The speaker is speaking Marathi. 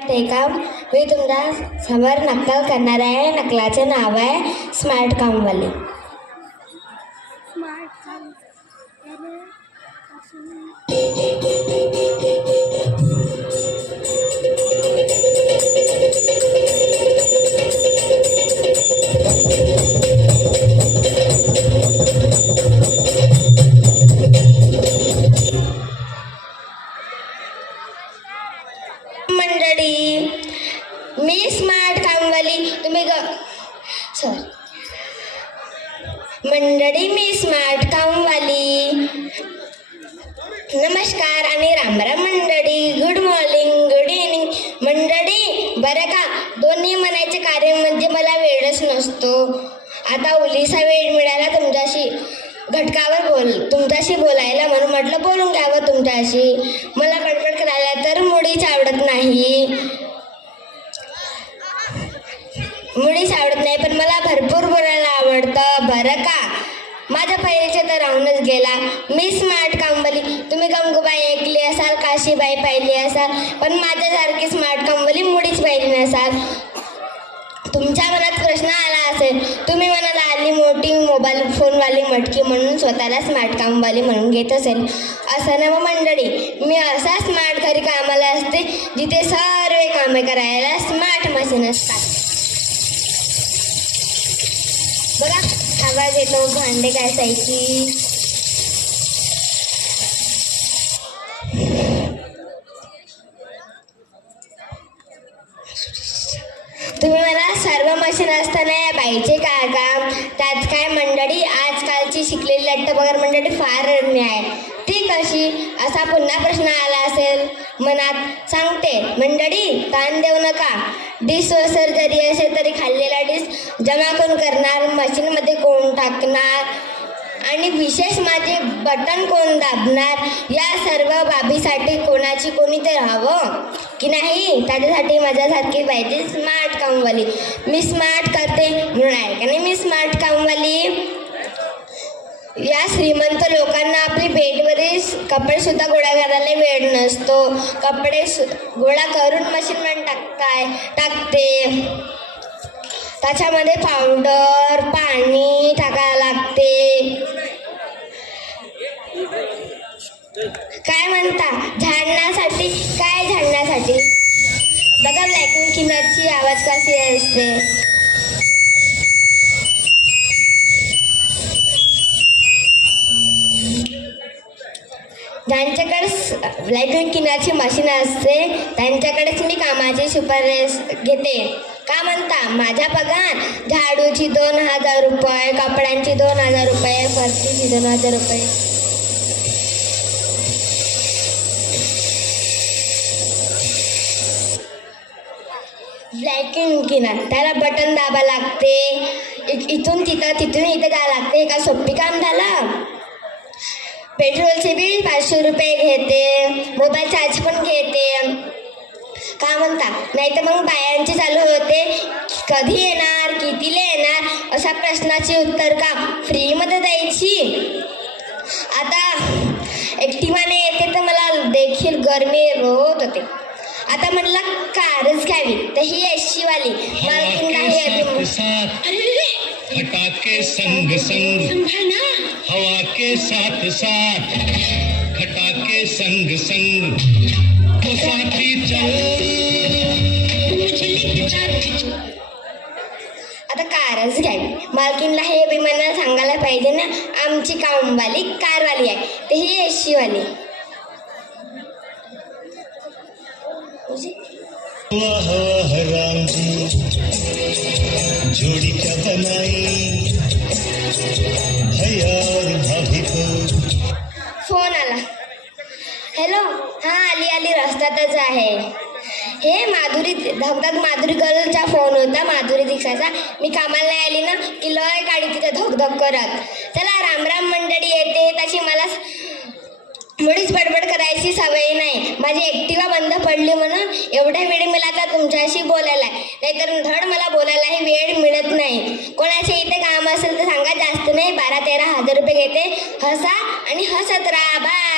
ते काम मी तुमच्यासमोर नक्कल करणार आहे नकलाचे नाव आहे स्मार्ट कामवाले मंडळी. मी स्मार्ट कामवाली तुम्ही ग सॉरी मंडळी मी स्मार्ट कामवाली नमस्कार आणि रामराम मंडळी. गुड मॉर्निंग गुड इव्हनिंग मंडळी बरं का? दोन्ही म्हणायचे कार्य म्हणजे मला वेळच नसतो. आता उलीसा वेळ मिळाला तुमच्याशी. घटकावर बोल तुमच्याशी बोलायला म्हणून म्हटलं बोलून घ्यावं तुमच्याशी. मला नाही मुळीच आवडत नाही पण मला भरपूर बोलायला आवडतं. बरं का? माझ्या पहिलीचे तर राहूनच गेला. मी स्मार्ट कांबली. तुम्ही गंगूबाई ऐकली असाल काशीबाई पाहिली असाल पण माझ्यासारखी स्मार्ट कामवाली मुळीच पाहिली नसाल तुमच्या मनात प्रश्न आला असेल तुम्ही म्हणाल आली मोठी मोबाईल मटकी म्हणून स्वतःला स्मार्ट कामवाली म्हणून घेत असेल. असं ना मग मंडळी मी असा स्मार्ट घरी कामाला असते जिथे सर्व कामे करायला स्मार्ट मशीन असतात. बघा आवाज येतो भांडे घासायची. तुम्ही मला सर्व मशीन असताना या बाईचे काय काम त्यात काय म्हण शिकलेली पगार मंडळी फार न्याय ती कशी असा पुन्हा प्रश्न आला असेल मनात सांगते मंडळी कान देऊ नका. डिश वसर जरी असेल तरी खाल्लेला डिश जमा कोण करणार? मशीनमध्ये कोण टाकणार? आणि विशेष माझे बटन कोण दाबणार? या सर्व बाबीसाठी कोणाची कोणी तर हवं? की नाही? त्याच्यासाठी माझ्यासारखी पाहिजे स्मार्ट कामवाली. मी स्मार्ट करते म्हणून आहे का नाही? मी स्मार्ट कामवाली? या श्रीमंत लोकांना आपली बेडवरील कपडे सुद्धा गोळा करायला वेळ नसतो. कपडे सु- गोळा करून मशीनमध्ये टाकताय टाकते. त्याच्यामध्ये पावडर पाणी टाकायला लागते. काय म्हणता? झाडण्यासाठी काय झाडण्यासाठी? बघा ब्लॅक किनाची आवाज कशी असते? ज्यांच्याकडे ब्लॅक किनारची मशीन असते. त्यांच्याकडेच मी कामाची शिफारस घेते. का म्हणता? माझ्या पगार झाडूची दोन हजार रुपये कपड्यांची दोन हजार रुपये फरशीची दोन हजार रुपये. ब्लॅकिंग किनार. त्याला बटन दाबा लागते. इ- इथून तिथं तिथून इथं जावं लागते. का सोपी काम झालं. पेट्रोलचे बिल पाचशे रुपये घेते मोबाईल चार्ज पण घेते. का म्हणता? नाही तर मग बायांची चालू होते कधी येणार कितीला येणार? अशा प्रश्नाची उत्तर का? फ्रीमध्ये द्यायची? आता एकटीमाने येते तर मला देखील गरमी होत होते. आता म्हटलं कारच घ्यावी तर ही एसची वाली मालकीन नाही हवा के अभिमान. साथ अरे रे रे, खटाके संग संग संभाळ ना हवा के साथ साथ खटाके संग संग तो साथी चल आता कारच घ्यावी. मालकीनला हे अभिमानाला सांगायला पाहिजे ना आमची कामवाली कारवाली आहे. तर ही एसची वाली वाह वाह राम जी जोड़ी क्या बनाई रस्त्यातच आहे. हे माधुरी धगधग माधुरी गर्लचा फोन होता माधुरी दीक्षाचा. मी कामाला नाही आली ना की लय काढी तिथे धगधग करत. चला रामराम मंडळी येते. तशी मला मुळीच बडबड करायची सवय नाही. माझी ॲक्टिवा बंद पडली म्हणून एवढ्या वेळ मला आता तुमच्याशी बोलायला. आहे नाहीतर धड मला बोलायलाही वेळ मिळत नाही. कोणाचे इथे काम असेल तर सांगा जास्त नाही बारा तेरा हजार रुपये घेते. हसा आणि हसत राहा. बाय.